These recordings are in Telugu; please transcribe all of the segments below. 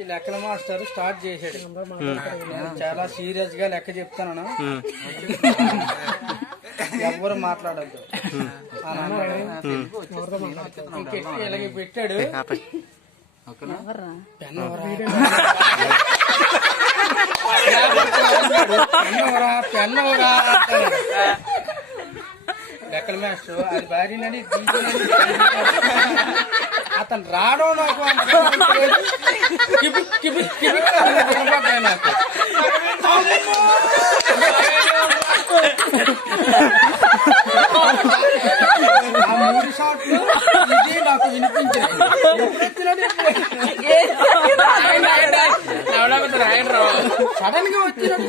ఈ లెక్కల మాస్టర్ స్టార్ట్ చేశాడు. చాలా సీరియస్ గా లెక్క చెప్తాను, ఎవ్వరు మాట్లాడద్దు ఇలాగే పెట్టాడు. పెన్నవరా లెక్కల మాస్టర్ అది భార్యనని అతను రావడం నాకు నాకు ఆ 3 షాట్లు ఇది నాకు వినిపించింది. సడన్ గా వచ్చినాడు,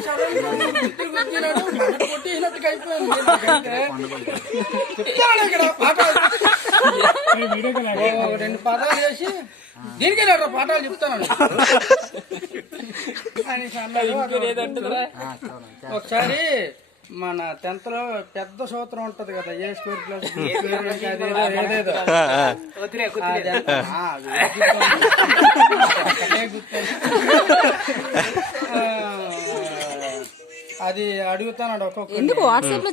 కొట్టినట్టుగా అయిపోయింది. చెప్తాను ఇక్కడ పాఠాలు 2 పదాలు వేసి దీనికి పాఠాలు చెప్తాను. ఒకసారి మన 10th లో పెద్ద సూత్రం ఉంటది కదా, A² + ఏదేదో అది అడుగుతాడు ఒక్కొక్క వరలక్ష్మి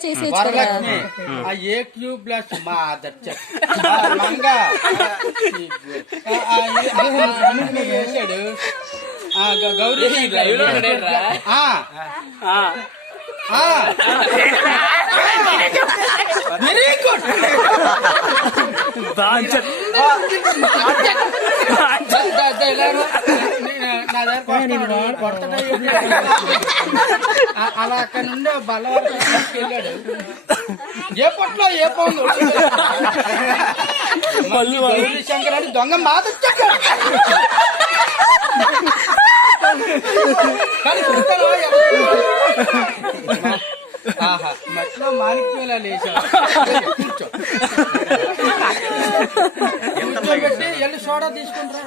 ఆ A³ మా మంగా వేసాడు. Gauri very good. అలా అక్కడ నుండి బలవరం వెళ్ళాడు. ఏ పొట్లో ఏ పౌండ్ శంకర్ అని దొంగ మాత మట్లో మాణిక్యంలా లేచాడు. కూర్చోబెట్టి ఎల్లు సోడా తీసుకుంటారా.